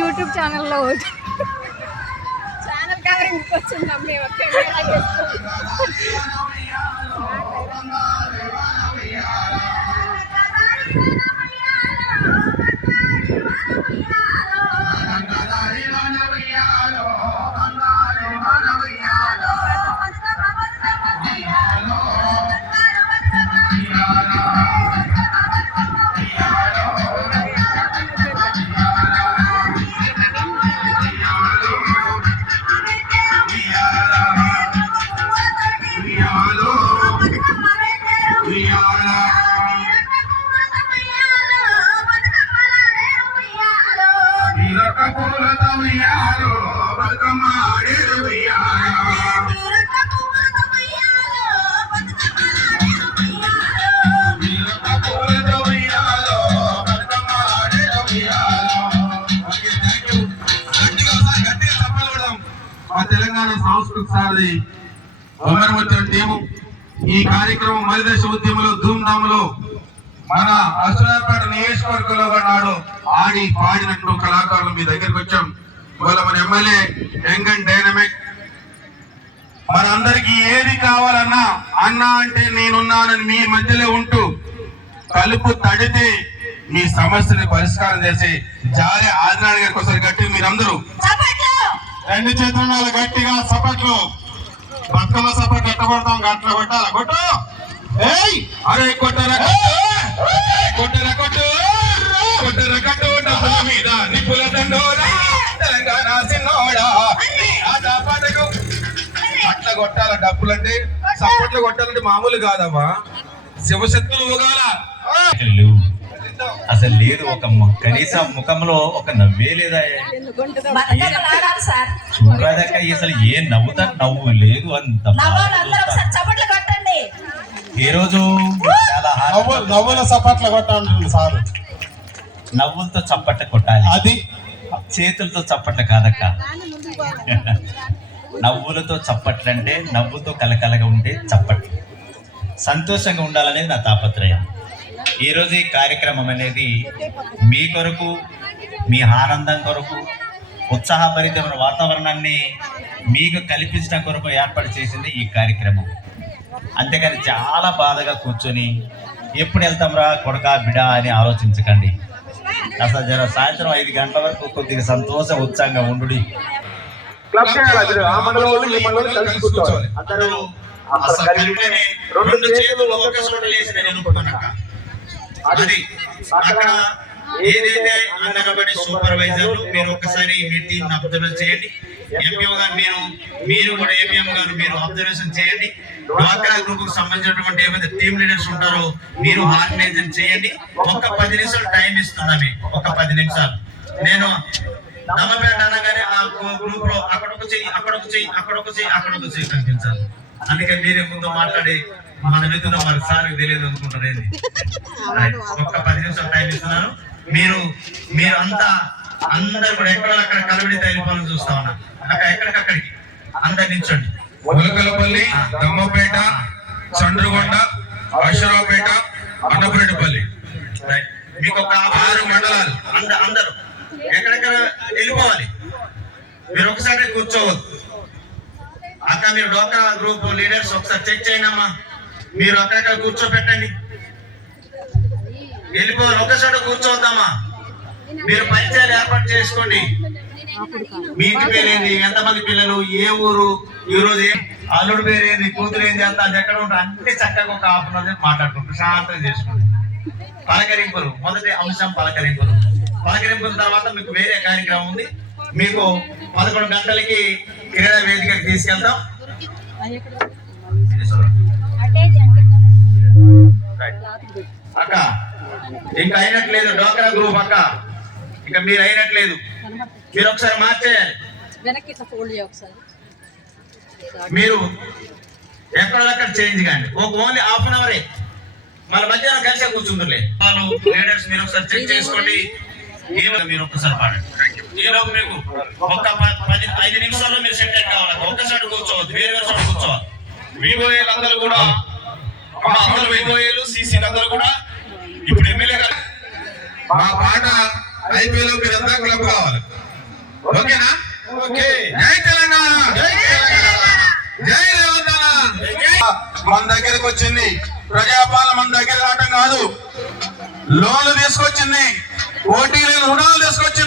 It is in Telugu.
యూట్యూబ్ ఛానల్లో ఛానల్ కవరింగ్కి వచ్చిందాం మేము తెలంగాణ సాంస్కృతిక సారథి బొమ్మరముత్యం టీము ఈ కార్యక్రమం మలిదశ ఉద్యమంలో ధూమ్ధాములో మన అశ్వరాపేట నియోజకవర్గంలో నాడు ఆడి పాడినట్టు కళాకారులు మీ దగ్గరికి వచ్చాం. ఇవాళ మన ఎమ్మెల్యే యంగ్ అండ్ డైనమిక్ మనందరికి ఏది కావాలన్నా అన్న అంటే నేనున్నానని మీ మధ్యలో ఉంటూ కలుపు తడితే మీ సమస్యని పరిష్కారం చేసి జారే ఆదినారాయణ గారికి ఒకసారి గట్టి మీరందరూ రెండు చేతుల గట్టిగా సపట్లు బతుకమ్మ సపట్లు ఎట్ట కొడతాం గట్ల కొట్టాల కొట్టు అరే కొట్టరా కొట్టరా కొట్టు కొట్టరా కొట్టు డబ్బుల మీద నిప్పుల దండోరా తెలంగాణ సిన్నోడా అట్లా కొట్టాల డబ్బులంటే సపట్లు కొట్టాలంటే మామూలు కాదమ్మా శివశక్తులు ఊగాల అసలు లేదు ఒక కనీసం ముఖంలో ఒక నవ్వే లేదా చూడరాదక్క అసలు ఏ నవ్వుతా నవ్వు లేదు అంత ఈ రోజు చాలా నవ్వుల చప్పట్లు కొట్టాలి సార్ నవ్వులతో చప్పట్ల కొట్టాలి అది చేతులతో చప్పట్ల కాదక్క నవ్వులతో చప్పట్లు అంటే నవ్వుతో కలకలగా ఉంటే చప్పట్లు సంతోషంగా ఉండాలనేది నా తాపత్రయం. ఈరోజు ఈ కార్యక్రమం అనేది మీ కొరకు మీ ఆనందం కొరకు ఉత్సాహభరితమైన వాతావరణాన్ని మీకు కల్పించడం కొరకు ఏర్పాటు చేసింది ఈ కార్యక్రమం. అంతేకాని చాలా బాధగా కూర్చొని ఎప్పుడు వెళ్తాంరా కొడకా బిడా అని ఆలోచించకండి. అసలు జర సాయంత్రం 5 గంటల వరకు కొద్దిగా సంతోషం ఉత్సాహంగా ఉండు. అది అక్కడ ఏదైతే అనగబడి సూపర్వైజర్లు మీరు ఒకసారి మీ టీం అబ్జర్వ్ చేయండి. ఎంపీఓ గారు మీరు కూడా ఏపీఎం గారు మీరు అబ్జర్వేషన్ చేయండి. డ్వాక్రా గ్రూప్ కు సంబంధించినటువంటి ఏమైతే టీమ్ లీడర్స్ ఉంటారో మీరు ఆర్గనైజేషన్ చేయండి. ఒక 10 నిమిషాలు టైం ఇస్తున్నా మీకు, ఒక 10 నిమిషాలు. నేను నమ్మపేట అనగానే ఆ గ్రూప్ లో అక్కడొక చెయ్యి అక్కడొక చెయ్యి అక్కడొక చెయ్యి అక్కడొక చెయ్యి కనిపించాలి. అందుకే మీరే ముందు మాట్లాడి మన మిత్రులు మనకు సార్కి తెలియదు అనుకుంటారు. ఏంది ఒక్క 10 నిమిషాలు టైం ఇస్తున్నాను. మీరు అంతా అందరు కూడా ఎక్కడ కలవిడి తయారీ పనులు చూస్తా ఉన్నారు. ఎక్కడికక్కడికి అందరు నిల్చోండి. ములకలపల్లి, దమ్మపేట, చండ్రుగొండ, అశ్వరావుపేట, అన్నపురెడ్డిపల్లి, మీకు ఒక 6 మండలాలు. అందరూ ఎక్కడెక్కడ వెళ్ళిపోవాలి. మీరు ఒకసారి కూర్చోవద్దు. అక్క మీరు డ్వాక్రా గ్రూప్ లీడర్స్ ఒకసారి చెక్ చేయండి అమ్మా. మీరు అక్కడక్కడ కూర్చోపెట్టండి. వెళ్ళిపోవాలి, ఒకసారి కూర్చోవద్దమ్మా. మీరు పరిచయాలు ఏర్పాటు చేసుకోండి. మీ ఇంటి పేరేంది, ఎంతమంది పిల్లలు, ఏ ఊరు, ఈ రోజు అల్లుడు పేరేంది, కూతురు ఏంది, అంత అది ఎక్కడ ఉంటారు అన్ని చక్కగా ఒక హాఫ్ అన్ అవర్ మాట్లాడుకుంటారు, శాంతం చేసుకోండి. పలకరింపులు, మొదటి అంశం పలకరింపులు. పలకరింపుల తర్వాత మీకు వేరే కార్యక్రమం ఉంది. మీకు 11 గంటలకి క్రీడా వేదికకి తీసుకెళ్తాం. అక్క ఇంకా అయినట్లేదు, డ్వాక్రా గ్రూప్ అక్క ఇంకా మీరు అయినట్లేదు. మీరు ఒకసారి మార్చేయాలి. మీరు ఎక్కడక్కడ చేంజ్ కానీ ఒక ఓన్లీ హాఫ్ అన్ అవరే మన మధ్యాహ్నం కలిసే కూర్చుందిలే. వాళ్ళు లీడర్స్ మీరు ఒకసారి చెక్ చేసుకోండి. మీరు ఒక్కసారి పాడండి. ఈలోపు మీకు ఒక 5 నిమిషాల్లో మీరు సెట్ అయి కావాలి. ఒక్కసారి కూర్చోవద్దు, వేరే వేరే చోట కూర్చోవాలి. వివోఏలు అందరూ కూడా, అందరూ వివోఏలు సీసీలు అందరూ కూడా ఇప్పుడు ఎమ్మెల్యే గారు మా పాట అయిపోయేలో మీరంతా క్లబ్ కావాలి. ఓకేనా? ఓకే. జై తెలంగాణ, జై తెలంగాణ. జై రేవంత్ అన్న. మన దగ్గరకు వచ్చింది ప్రజాపాలన, మన దగ్గర రావటం కాదు, లోన్లు తీసుకొచ్చింది, పోటీ లేని రుణాలు తీసుకొచ్చింది.